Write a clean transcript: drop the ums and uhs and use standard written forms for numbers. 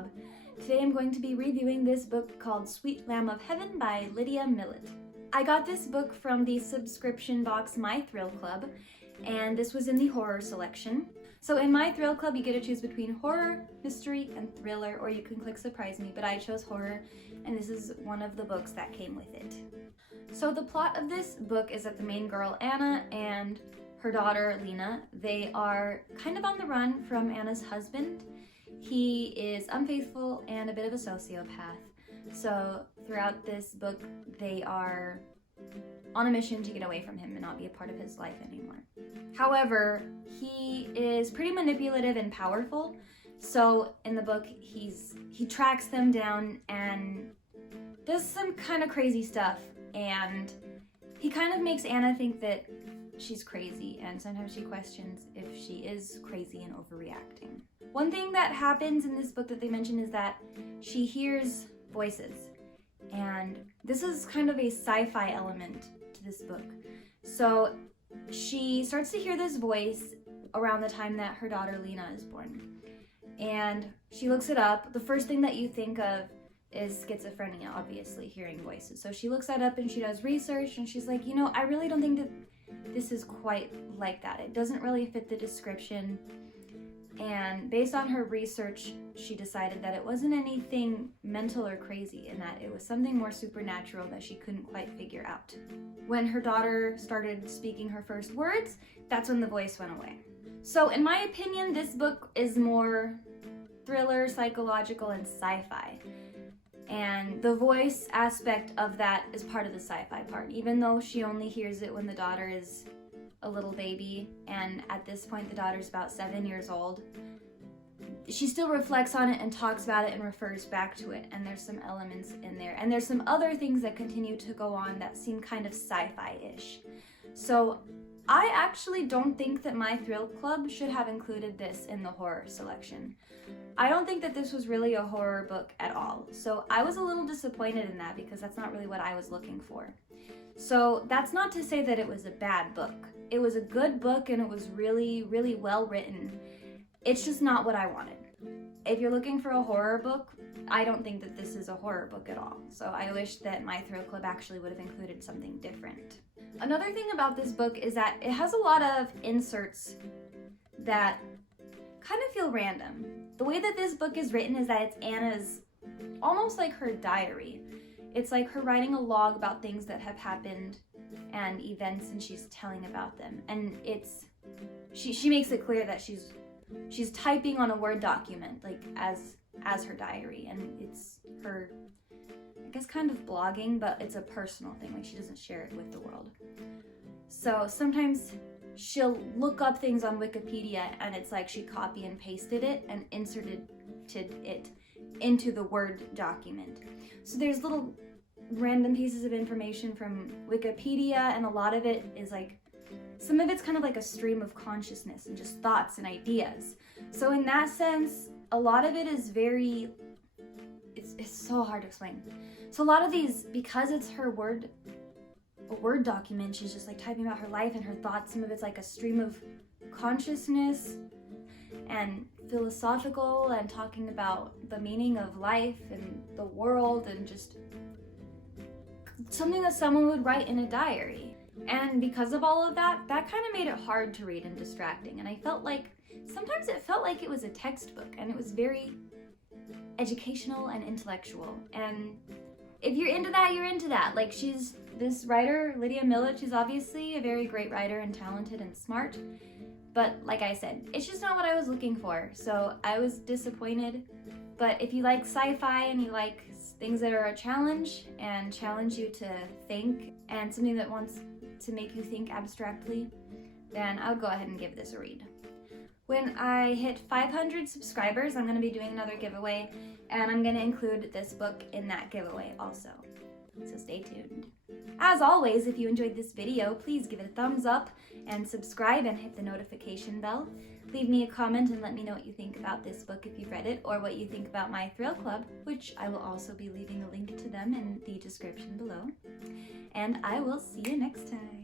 Club. Today I'm going to be reviewing this book called Sweet Lamb of Heaven by Lydia Millet. I got this book from the subscription box My Thrill Club, and this was in the horror selection. So in My Thrill Club you get to choose between horror, mystery, and thriller, or you can click surprise me, but I chose horror, and this is one of the books that came with it. So the plot of this book is that the main girl, Anna, and her daughter, Lena, they are kind of on the run from Anna's husband. He is unfaithful and a bit of a sociopath. So throughout this book, they are on a mission to get away from him and not be a part of his life anymore. However, he is pretty manipulative and powerful. So in the book, he tracks them down and does some kind of crazy stuff. And he kind of makes Anna think that she's crazy, and sometimes she questions if she is crazy and overreacting. One thing that happens in this book that they mention is that she hears voices, and this is kind of a sci-fi element to this book. So she starts to hear this voice around the time that her daughter Lena is born, and she looks it up. The first thing that you think of is schizophrenia, obviously, hearing voices. So she looks that up and she does research, and she's like, I really don't think that this is quite like that. It doesn't really fit the description. And based on her research, she decided that it wasn't anything mental or crazy, and that it was something more supernatural that she couldn't quite figure out. When her daughter started speaking her first words, that's when the voice went away. So in my opinion, this book is more thriller, psychological, and sci-fi. And the voice aspect of that is part of the sci-fi part, even though she only hears it when the daughter is a little baby, and at this point the daughter's about 7 years old. She still reflects on it and talks about it and refers back to it, and there's some elements in there. And there's some other things that continue to go on that seem kind of sci-fi-ish. So I actually don't think that My Thrill Club should have included this in the horror selection. I don't think that this was really a horror book at all. So I was a little disappointed in that, because that's not really what I was looking for. So that's not to say that it was a bad book. It was a good book, and it was really, really well written. It's just not what I wanted. If you're looking for a horror book, I don't think that this is a horror book at all. So I wish that My Thrill Club actually would have included something different. Another thing about this book is that it has a lot of inserts that kind of feel random. The way that this book is written is that it's Anna's, almost like her diary. It's like her writing a log about things that have happened and events, and she's telling about them. And she makes it clear that she's typing on a Word document, like as her diary, and it's her, I guess, kind of blogging, but it's a personal thing. Like, she doesn't share it with the world. So sometimes she'll look up things on Wikipedia, and it's like she copy and pasted it and inserted it into the Word document. So there's little random pieces of information from Wikipedia, and a lot of it is like, some of it's kind of like a stream of consciousness and just thoughts and ideas. So in that sense, a lot of it is very, it's so hard to explain. So a lot of these, because it's her a Word document, she's just like typing about her life and her thoughts. Some of it's like a stream of consciousness and philosophical, and talking about the meaning of life and the world, and just something that someone would write in a diary. And because of all of that, that kind of made it hard to read and distracting. And I felt like, sometimes it felt like it was a textbook, and it was very educational and intellectual. And if you're into that, you're into that. Like, this writer, Lydia Millet, she's obviously a very great writer and talented and smart. But like I said, it's just not what I was looking for. So I was disappointed. But if you like sci-fi and you like things that are a challenge and challenge you to think, and something that wants to make you think abstractly, then I would go ahead and give this a read. When I hit 500 subscribers, I'm going to be doing another giveaway, and I'm going to include this book in that giveaway also. So stay tuned. As always, if you enjoyed this video, please give it a thumbs up and subscribe and hit the notification bell. Leave me a comment and let me know what you think about this book if you've read it, or what you think about My Thrill Club, which I will also be leaving a link to them in the description below. And I will see you next time.